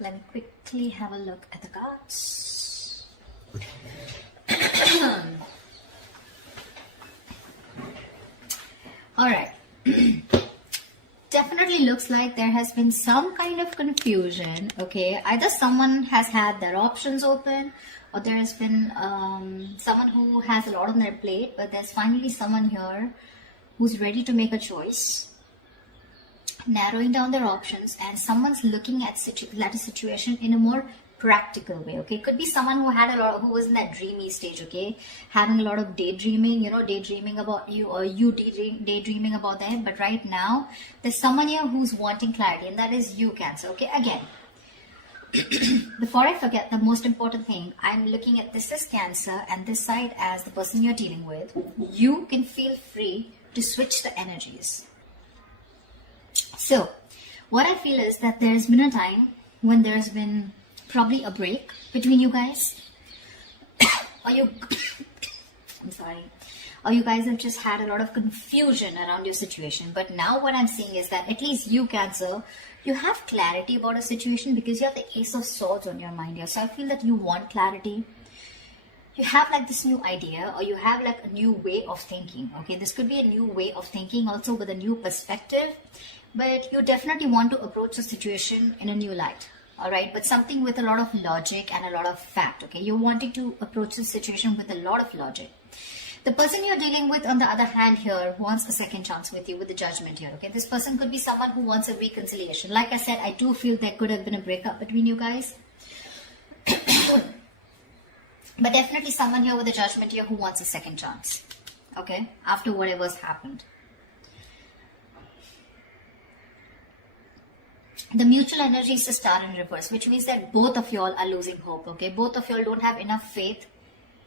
Let me quickly have a look at the cards. Alright. Definitely looks like there has been some kind of confusion, okay? Either someone has had their options open, or there has been someone who has a lot on their plate, but there's finally someone here who's ready to make a choice, narrowing down their options, and someone's looking at a situation in a more practical way, okay? Could be someone who was in that dreamy stage, okay? Having a lot of daydreaming, daydreaming about you, or you daydreaming about them. But right now, there's someone here who's wanting clarity, and that is you, Cancer, okay? Again, before I forget, the most important thing, I'm looking at this as Cancer and this side as the person you're dealing with. You can feel free to switch the energies. So, what I feel is that there's been a time when there's been probably a break between you guys, or you, I'm sorry, or you guys have just had a lot of confusion around your situation. But now what I'm seeing is that at least you, Cancer, you have clarity about a situation because you have the Ace of Swords on your mind here. So I feel that you want clarity. You have like this new idea, or you have like a new way of thinking, okay? This could be a new way of thinking also with a new perspective, but you definitely want to approach the situation in a new light. All right, but something with a lot of logic and a lot of fact, okay? You're wanting to approach the situation with a lot of logic. The person you're dealing with, on the other hand here, wants a second chance with you with the Judgment here, okay? This person could be someone who wants a reconciliation. Like I said, I do feel there could have been a breakup between you guys. But definitely someone here with the Judgment here who wants a second chance, okay? After whatever's happened. The mutual energy is a Star in reverse, which means that both of y'all are losing hope, okay? Both of y'all don't have enough faith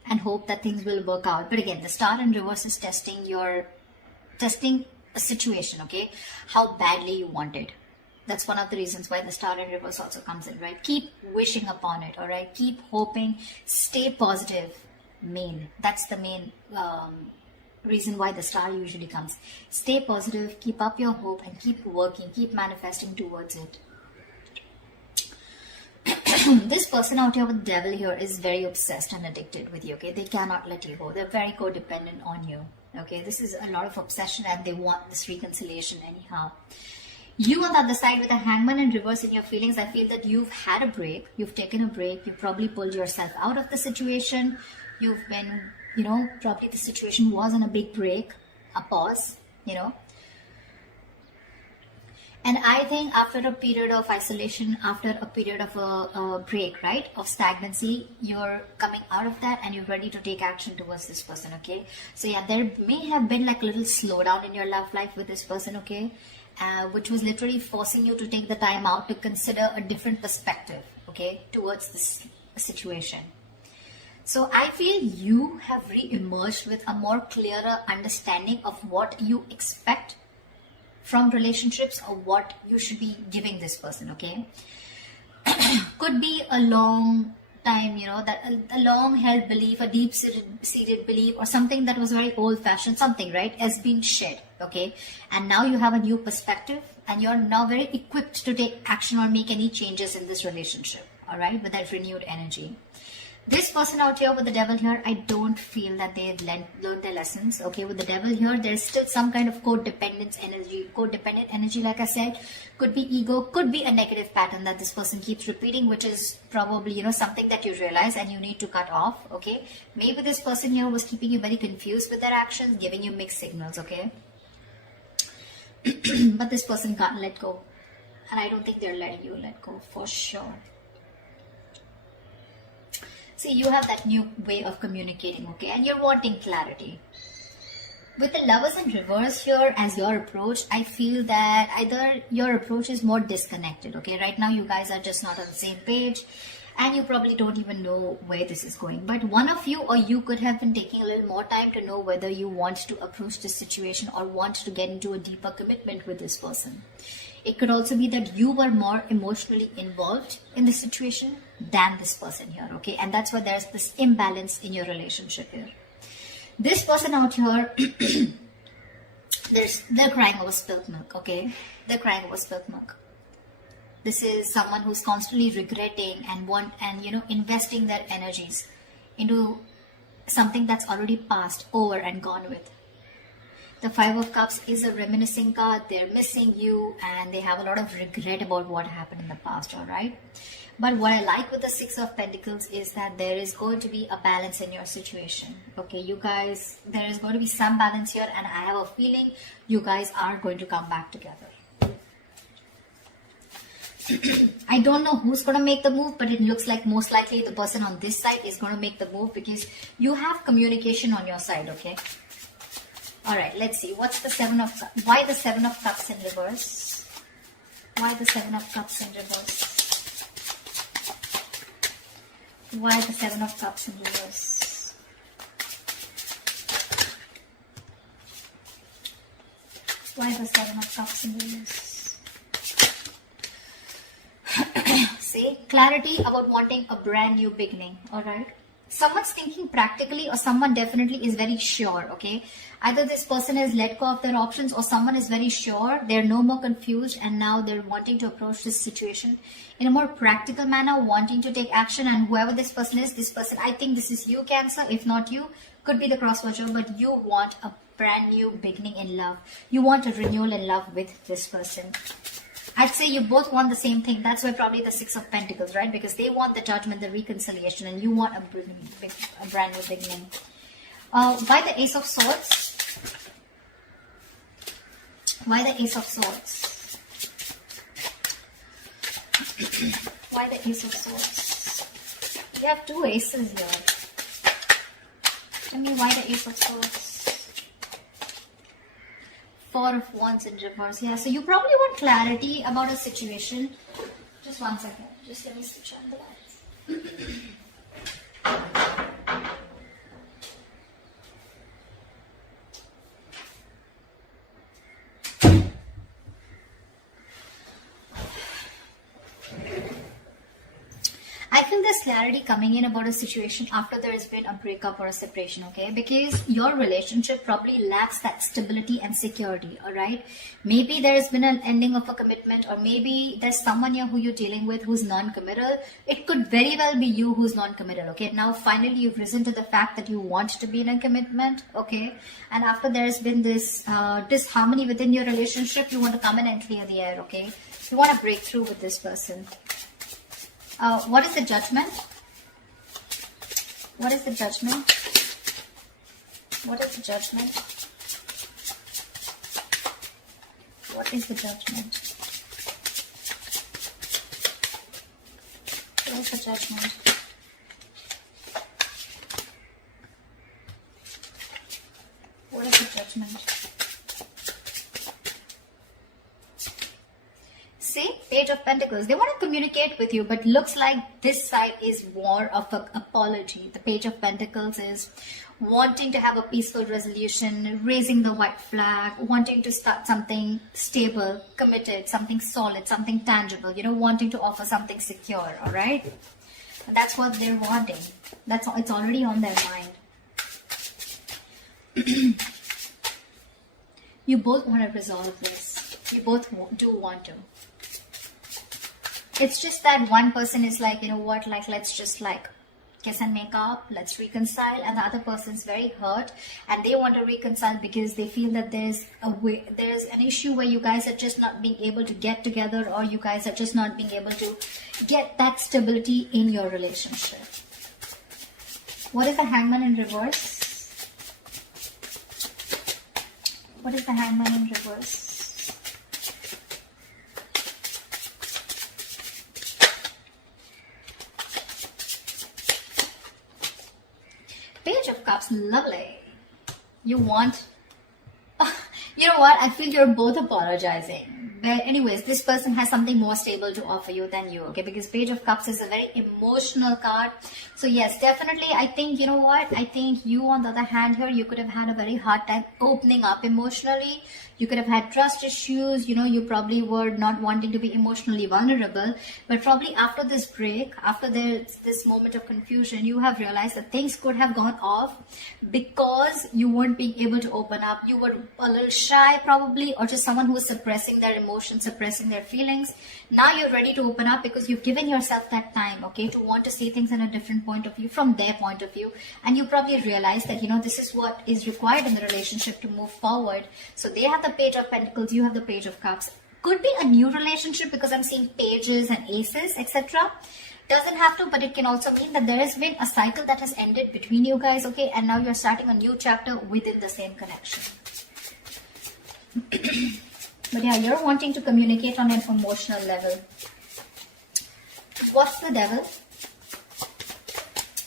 and hope that things will work out. But again, the Star in reverse is testing a situation, okay? How badly you want it. That's one of the reasons why the Star in reverse also comes in, right? Keep wishing upon it, all right? Keep hoping, stay positive. That's the main reason why the Star usually comes. Stay positive, keep up your hope, and keep working, keep manifesting towards it. This person out here with the Devil here is very obsessed and addicted with you, okay? They cannot let you go. They're very codependent on you, okay? This is a lot of obsession, and they want this reconciliation anyhow. You on the other side with a Hangman in reverse in your feelings, I feel that you've had a break. You've taken a break. You probably pulled yourself out of the situation. You've been, probably the situation was on a big break, a pause, And I think after a period of isolation, after a period of a break, right, of stagnancy, you're coming out of that and you're ready to take action towards this person, okay? So yeah, there may have been like a little slowdown in your love life with this person, okay? Which was literally forcing you to take the time out to consider a different perspective, okay, towards this situation. So I feel you have re-emerged with a more clearer understanding of what you expect from relationships, or what you should be giving this person, okay? Could be a long time, that a long held belief, a deep seated belief, or something that was very old fashioned, something, right, has been shed, okay? And now you have a new perspective, and you're now very equipped to take action or make any changes in this relationship, all right, with that renewed energy. This person out here with the Devil here, I don't feel that they've learned their lessons, okay? With the Devil here, there's still some kind of codependent energy, like I said. Could be ego, could be a negative pattern that this person keeps repeating, which is probably, something that you realize and you need to cut off, okay? Maybe this person here was keeping you very confused with their actions, giving you mixed signals, okay? But this person can't let go. And I don't think they're letting you let go for sure. See, you have that new way of communicating, okay? And you're wanting clarity. With the Lovers in reverse here as your approach, I feel that either your approach is more disconnected, okay? Right now, you guys are just not on the same page, and you probably don't even know where this is going. But one of you or you could have been taking a little more time to know whether you want to approach this situation or want to get into a deeper commitment with this person. It could also be that you were more emotionally involved in the situation than this person here, okay? And that's why there's this imbalance in your relationship here. This person out here, they're crying over spilt milk, okay? They're crying over spilt milk. This is someone who's constantly regretting and investing their energies into something that's already passed over and gone with. The Five of Cups is a reminiscing card. They're missing you and they have a lot of regret about what happened in the past, all right? But what I like with the Six of Pentacles is that there is going to be a balance in your situation. Okay, you guys, there is going to be some balance here, and I have a feeling you guys are going to come back together. I don't know who's going to make the move, but it looks like most likely the person on this side is going to make the move because you have communication on your side, okay? All right, let's see. What's the Seven of Cups? Why the Seven of Cups in reverse? Why the Seven of Cups in reverse? Why the Seven of Cups in reverse? Why the Seven of Cups in reverse? See, clarity about wanting a brand new beginning, all right? Someone's thinking practically or someone definitely is very sure, okay? Either this person has let go of their options or someone is very sure, they're no more confused and now they're wanting to approach this situation in a more practical manner, wanting to take action. And whoever this person is, this person, I think this is you, Cancer. If not you, could be the cross-watcher, but you want a brand new beginning in love. You want a renewal in love with this person. I'd say you both want the same thing. That's why probably the Six of Pentacles, right? Because they want the judgment, the reconciliation, and you want a brand new beginning. Why the Ace of Swords? Why the Ace of Swords? Why the Ace of Swords? You have two aces here. Tell me why the Ace of Swords? Four of Wands in reverse. Yeah, so you probably want clarity about a situation. Just one second. Just let me switch on the lights. I feel there's clarity coming in about a situation after there has been a breakup or a separation, okay? Because your relationship probably lacks that stability and security, all right? Maybe there has been an ending of a commitment, or maybe there's someone here who you're dealing with who's non-committal. It could very well be you who's non-committal, okay? Now, finally, you've risen to the fact that you want to be in a commitment, okay? And after there's been this disharmony within your relationship, you want to come in and clear the air, okay? You want to break through with this person. What is the Judgment? What is the Judgment? What is the Judgment? What is the Judgment? What is the Judgment? What is the Judgment? See, Page of Pentacles. They want to communicate with you, but looks like this side is more of an apology. The Page of Pentacles is wanting to have a peaceful resolution, raising the white flag, wanting to start something stable, committed, something solid, something tangible, wanting to offer something secure, all right? And that's what they're wanting. It's already on their mind. You both want to resolve this. You both do want to. It's just that one person is like, let's just kiss and make up, let's reconcile, and the other person's very hurt and they want to reconcile because they feel that there's an issue where you guys are just not being able to get together, or you guys are just not being able to get that stability in your relationship. What is the Hangman in reverse? What is the Hangman in reverse? Page of Cups, lovely. You want, you know what? I feel you're both apologizing. But anyways, this person has something more stable to offer you than you, okay? Because Page of Cups is a very emotional card. So yes, definitely, I think, you know what? I think you, on the other hand here, you could have had a very hard time opening up emotionally. You could have had trust issues, you probably were not wanting to be emotionally vulnerable, but probably after this break, after this moment of confusion, you have realized that things could have gone off because you weren't being able to open up. You were a little shy probably, or just someone who was suppressing their emotions emotions, suppressing their feelings. Now you're ready to open up because you've given yourself that time, okay, to want to see things in a different point of view, from their point of view. And you probably realize that, this is what is required in the relationship to move forward. So they have the Page of Pentacles, you have the Page of Cups. Could be a new relationship because I'm seeing pages and aces, etc. Doesn't have to, but it can also mean that there has been a cycle that has ended between you guys, okay, and now you're starting a new chapter within the same connection. But yeah, you're wanting to communicate on an emotional level. What's the devil?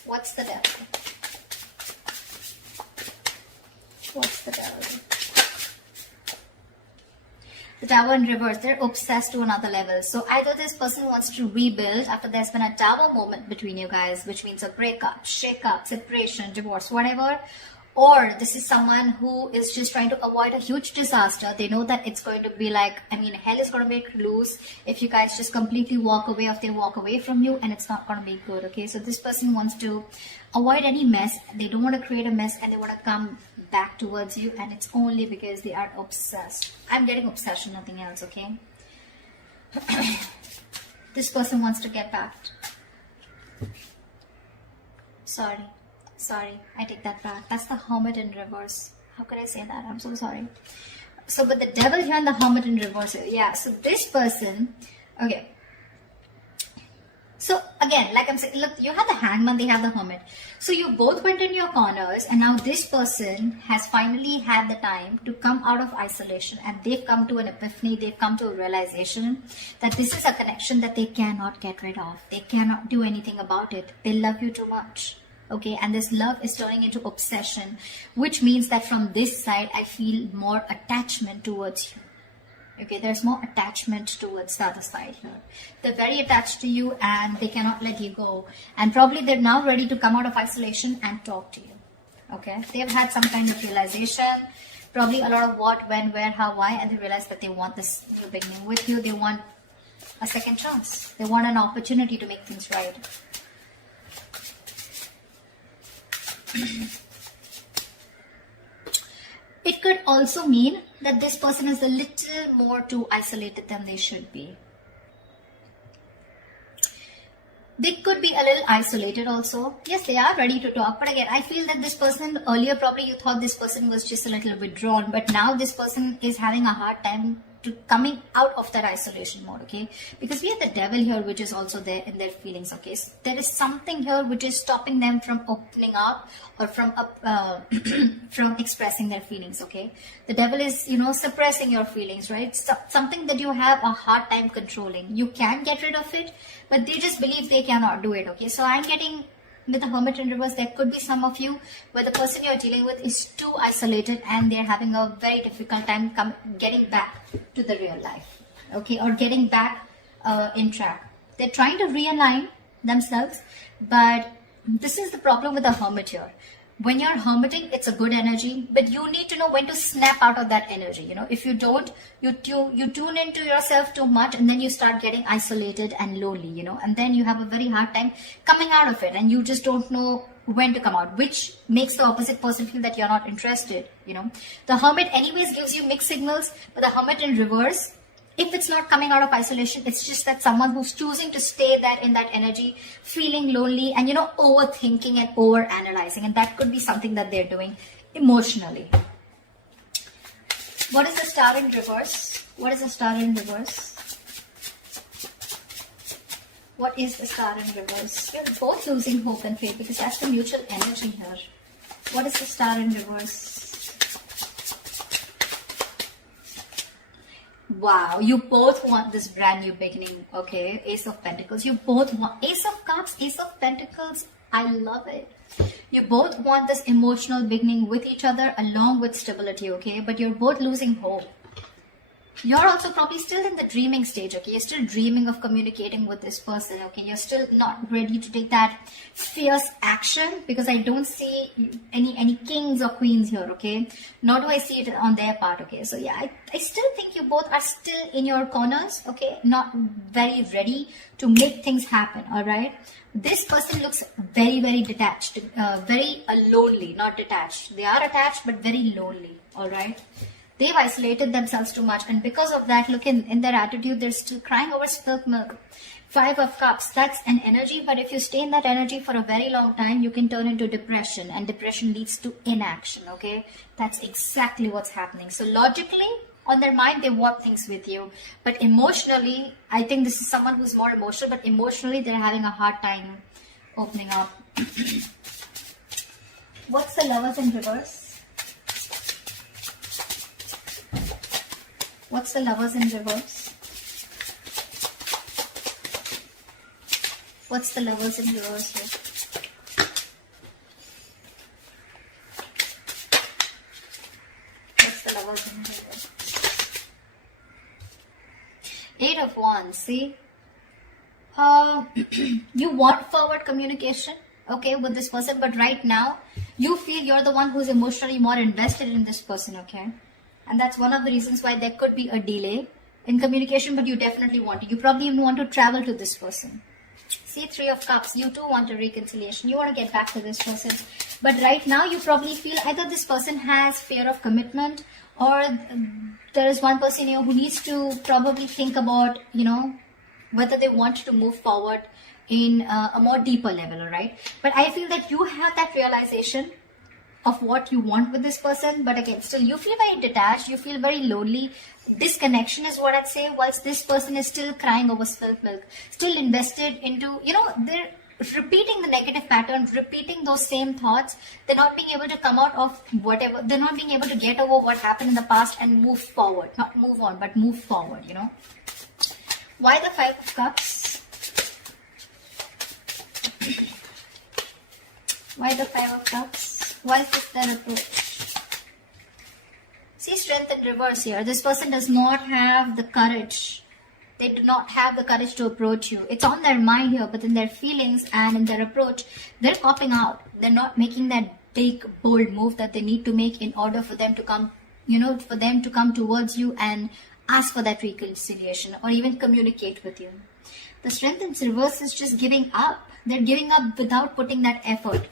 What's the devil? What's the devil? The Tower in reverse, they're obsessed to another level. So either this person wants to rebuild after there's been a Tower moment between you guys, which means a breakup, shake-up, separation, divorce, whatever. Or this is someone who is just trying to avoid a huge disaster. They know that it's going to be like, hell is going to break loose if you guys just completely walk away, if they walk away from you, and it's not going to be good, okay? So this person wants to avoid any mess. They don't want to create a mess, and they want to come back towards you, and it's only because they are obsessed. I'm getting obsession, nothing else, okay? This person wants to get back. Sorry, I take that back. That's the Hermit in reverse. How could I say that? I'm so sorry. So, but the Devil here and the Hermit in reverse. Yeah, so this person, okay. So again, like I'm saying, look, you have the Hangman, they have the Hermit. So you both went in your corners, and now this person has finally had the time to come out of isolation, and they've come to an epiphany, they've come to a realization that this is a connection that they cannot get rid of. They cannot do anything about it. They love you too much. Okay, and this love is turning into obsession, which means that from this side, I feel more attachment towards you. Okay, there's more attachment towards the other side here. They're very attached to you and they cannot let you go. And probably they're now ready to come out of isolation and talk to you. Okay, they've had some kind of realization, probably a lot of what, when, where, how, why, and they realize that they want this new beginning with you. They want a second chance. They want an opportunity to make things right. It could also mean that this person is a little more too isolated than they should be. They could be a little isolated also. Yes, they are ready to talk. But again, I feel that this person, earlier probably you thought this person was just a little bit drawn. But now this person is having a hard time to coming out of that isolation mode, okay? Because we have the Devil here, which is also there in their feelings, okay? So there is something here which is stopping them from opening up or from from expressing their feelings, okay? The Devil is, suppressing your feelings, right? Something that you have a hard time controlling. You can get rid of it, but they just believe they cannot do it, okay? So I'm getting, with the Hermit in reverse, there could be some of you where the person you're dealing with is too isolated and they're having a very difficult time getting back to the real life, okay, or getting back in track. They're trying to realign themselves, but this is the problem with the Hermit here. When you're hermiting, it's a good energy, but you need to know when to snap out of that energy. If you don't, you tune into yourself too much, and then you start getting isolated and lonely, and then you have a very hard time coming out of it, and you just don't know when to come out, which makes the opposite person feel that you're not interested. The Hermit anyways gives you mixed signals, but the Hermit in reverse, if it's not coming out of isolation, it's just that someone who's choosing to stay there in that energy, feeling lonely and, overthinking and over-analyzing. And that could be something that they're doing emotionally. What is the Star in reverse? What is the Star in reverse? What is the Star in reverse? You're both losing hope and faith because that's the mutual energy here. What is the Star in reverse? Wow, you both want this brand new beginning, okay? Ace of Pentacles. You both want Ace of Cups, Ace of Pentacles. I love it. You both want this emotional beginning with each other along with stability, okay? But you're both losing hope. You're also probably still in the dreaming stage, okay? You're still dreaming of communicating with this person, okay? You're still not ready to take that fierce action because I don't see any kings or queens here, okay? Nor do I see it on their part, okay? So yeah, I still think you both are still in your corners, okay? Not very ready to make things happen, all right? This person looks very, very detached, very lonely, not detached. They are attached, but very lonely, all right? They've isolated themselves too much, and because of that, look in their attitude, they're still crying over spilt milk. 5 of Cups, that's an energy, but if you stay in that energy for a very long time, you can turn into depression, and depression leads to inaction, okay? That's exactly what's happening. So logically, on their mind, they want things with you, but emotionally, I think this is someone who's more emotional, but emotionally, they're having a hard time opening up. What's the Lovers in reverse? What's the Lovers in reverse? What's the Lovers in reverse here? What's the Lovers in reverse? 8 of Wands, see? You want forward communication, okay, with this person, but right now, you feel you're the one who's emotionally more invested in this person, okay? And that's one of the reasons why there could be a delay in communication, but you definitely want to. You probably even want to travel to this person. See, 3 of Cups, you too want a reconciliation. You want to get back to this person. But right now, you probably feel either this person has fear of commitment, or there is one person here who needs to probably think about, whether they want to move forward in a more deeper level, all right? But I feel that you have that realization of what you want with this person, but again, still you feel very detached, you feel very lonely. Disconnection is what I'd say, whilst this person is still crying over spilt milk, still invested into, they're repeating the negative patterns, repeating those same thoughts. They're not being able to come out of whatever, they're not being able to get over what happened in the past and move forward, not move on, but move forward, Why the 5 of Cups? Why the 5 of Cups? Why is this their approach? See, Strength in reverse here. This person does not have the courage. They do not have the courage to approach you. It's on their mind here, but in their feelings and in their approach, they're popping out. They're not making that big, bold move that they need to make in order for them to come, for them to come towards you and ask for that reconciliation or even communicate with you. The Strength in reverse is just giving up. They're giving up without putting that effort.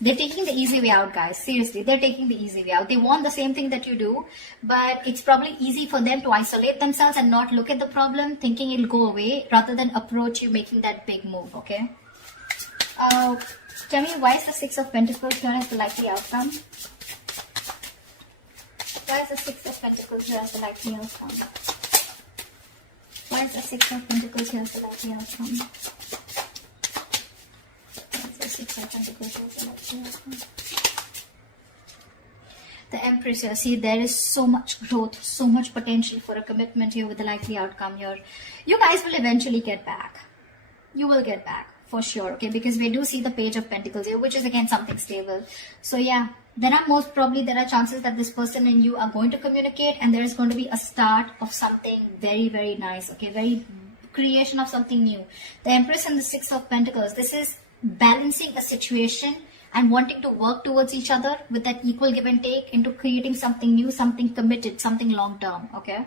They're taking the easy way out, guys. Seriously, they're taking the easy way out. They want the same thing that you do, but it's probably easy for them to isolate themselves and not look at the problem, thinking it'll go away, rather than approach you making that big move, okay? Tell me, why is the 6 of Pentacles here as the likely outcome? Why is the 6 of Pentacles here as the likely outcome? Why is the 6 of Pentacles here as the likely outcome? The Empress here. See, there is so much growth, so much potential for a commitment here with the likely outcome here. You guys will eventually get back. You will get back for sure, okay? Because we do see the Page of Pentacles here, which is again something stable. So yeah, there are chances that this person and you are going to communicate, and there is going to be a start of something very, very nice, okay? Very creation of something new. The Empress and the 6 of Pentacles. This is balancing a situation and wanting to work towards each other with that equal give and take into creating something new, something committed, something long term, okay?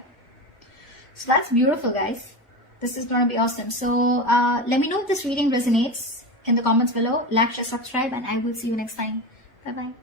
So that's beautiful, guys. This is going to be awesome. So let me know if this reading resonates in the comments below. Like, share, subscribe, and I will see you next time. Bye bye.